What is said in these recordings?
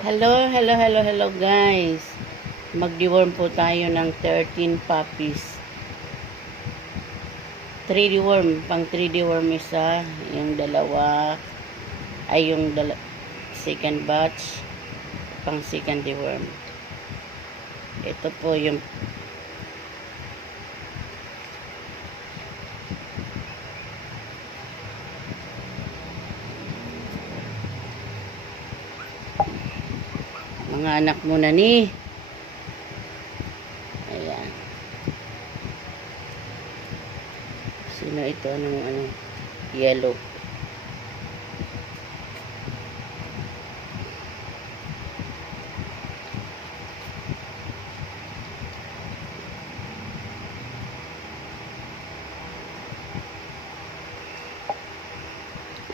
Hello, hello, hello, hello guys. Mag-deworm po tayo ng 13 puppies. 3D worm, pang 3D worm isa, yung dalawa ay yung second batch, pang second deworm. Ito po yung mga anak mo na ni. Ayan. Sino ito? Anong yellow.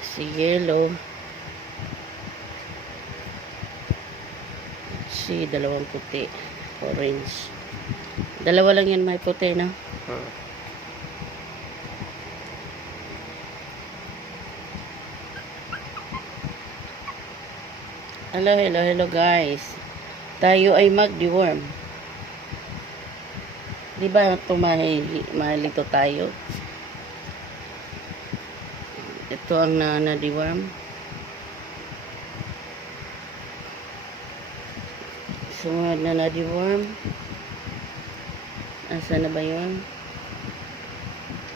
Si yellow. Si dalawang puti. Orange. Dalawa lang yan may puti, no? Hello, hello, hello guys. Tayo ay mag-deworm. Di ba malito tayo? Ito ang na-deworm. Sumunod na na-deworm. Asa na ba yun?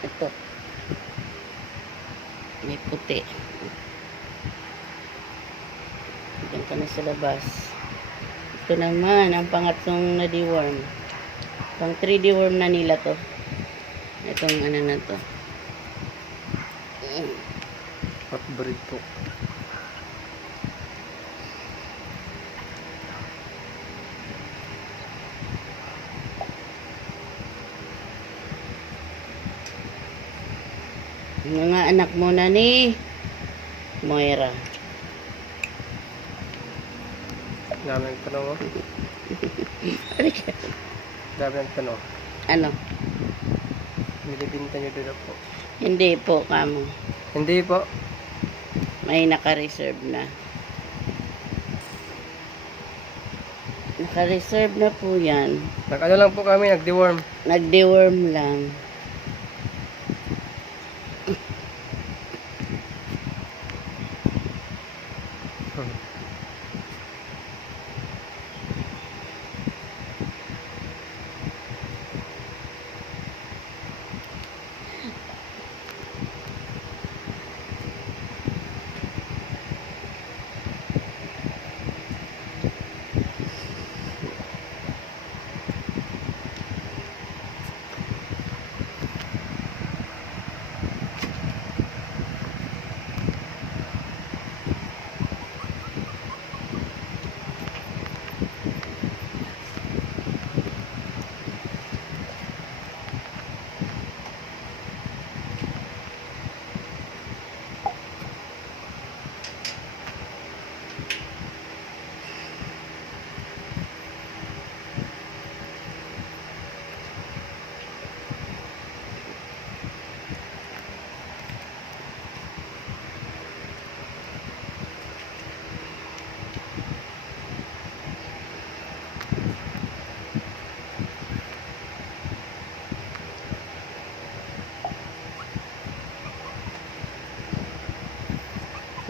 Ito. May puti. Diyan ka na sa labas. Ito naman, ang pangatlong na-deworm. Pang 3D worm na nila to. Itong ano na to. Hotbreed po. Mga anak mo na ni Moira. Dami ang tanong mo. Dami ang tanong. Ano? Nilibinta nyo doon po. Hindi po, kamo. Hindi po. May naka-reserve na. Naka-reserve na po yan. Nag-ano lang po kami, nag-deworm. Nag-deworm lang.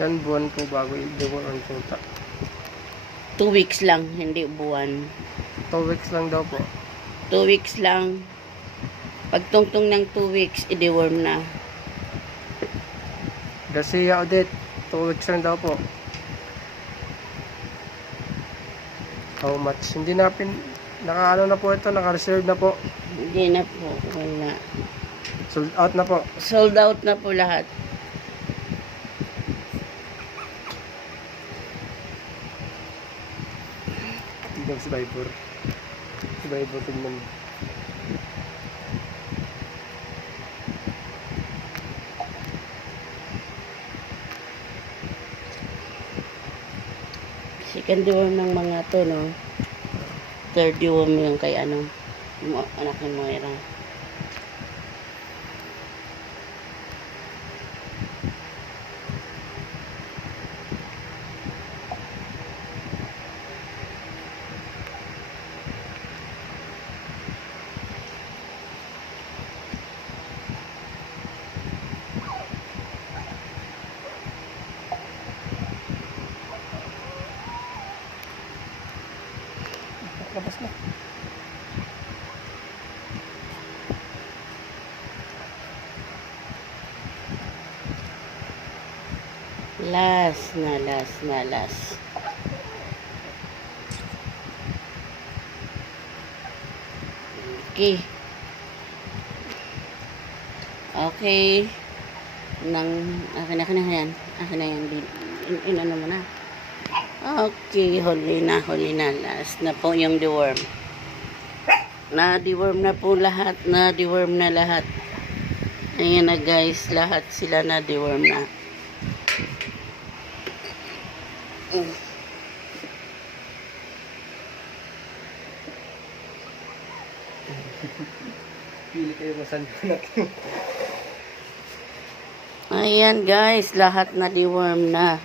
Yan buwan po bago i-deworm ang tuta. 2 weeks lang, hindi buwan. 2 weeks lang daw po. 2 weeks lang. Pagtungtong ng 2 weeks, i-deworm na. Garcia Odette, 2 weeks lang daw po. How much? Hindi na naka-ano na po ito, naka-reserve na po. Hindi na po, wala. Sold out na po. Sold out na po lahat. Tignan si Viber. Si Viber, tignan mo. Second deworm ng mga to, no? Third deworm yung kay anak ni Moira. Labas na. Last na last. Okay. Okay. Akin na yan. Akin na yan. Inano mo na. Okay, huli na. Last na po yung deworm. Na-deworm na po lahat. Na-deworm na lahat. Ayan na guys. Lahat sila na-deworm na. Pili kayo masan natin. Ayan guys. Lahat na-deworm na.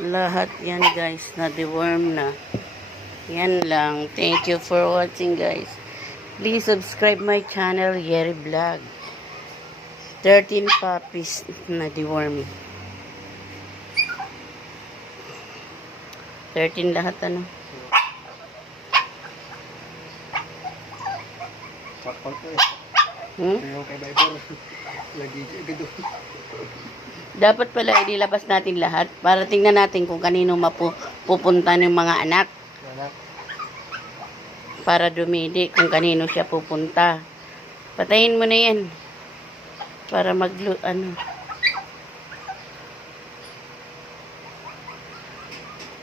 Lahat yan guys, na-deworm na. Yan lang. Thank you for watching guys. Please subscribe my channel, Yeri Vlog. 13 puppies na deworm. 13 lahat ano. Pakpal ko eh. Hmm? Ito yung kay Viber. Lagi agad. Dapat pala ilabas natin lahat para tingnan natin kung kanino pupunta ng mga anak. Anak. Para dumili kung kanino siya pupunta. Patayin mo na yan. Para ano.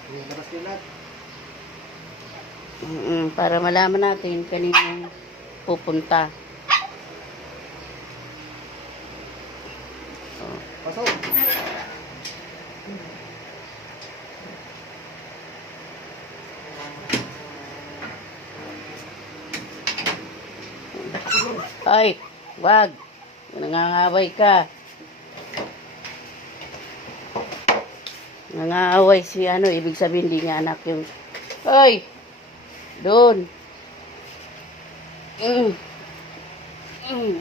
Labas nila. Para malaman natin kanino pupunta. Pasok. Ay, wag. Nangangaway ka. Nangangaway si ano, ibig sabihin hindi niya anak yung... Ay! Doon. Mm. Mm.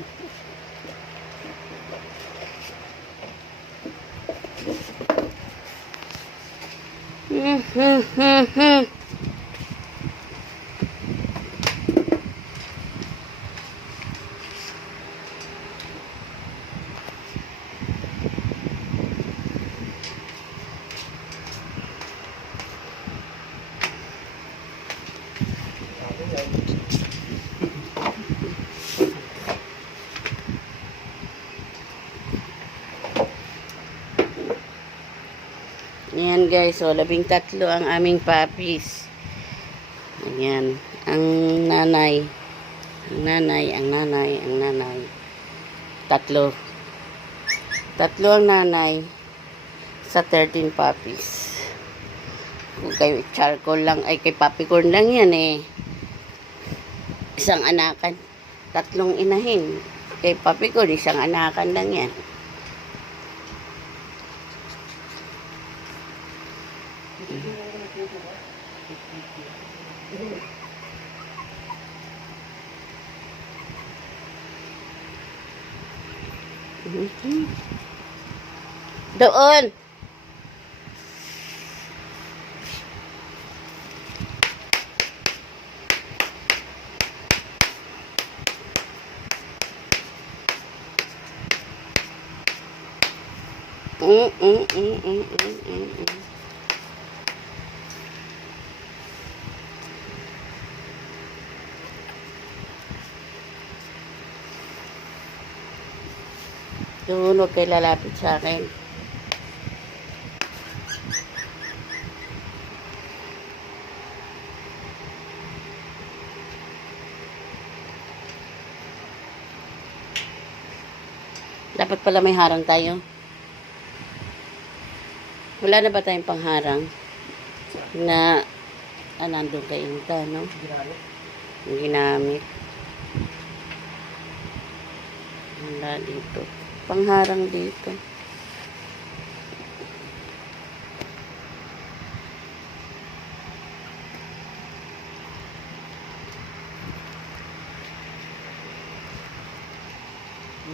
Ayan guys, so 13 ang aming puppies. Ayan, ang nanay. Tatlo ang nanay sa 13 puppies. Kung kay charcoal lang, ay kay popcorn lang yan eh. Isang anakan, 3 inahin. Kay popcorn, isang anakan lang yan. Doon. Doon, huwag kayo lalapit sa akin. Dapat pala may harang tayo. Wala na ba tayong pangharang? Na, nandun kay Inta, no? Yung ginamit. Wala dito. Pangharang dito.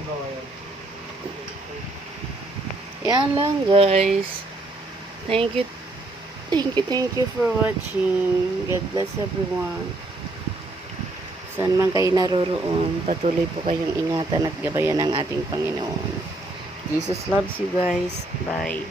ba ngayon? Yan lang guys. Thank you for watching. God bless everyone. Saan man kayo naroroon, patuloy po kayong ingatan at gabayan ng ating Panginoon. Jesus loves you guys. Bye.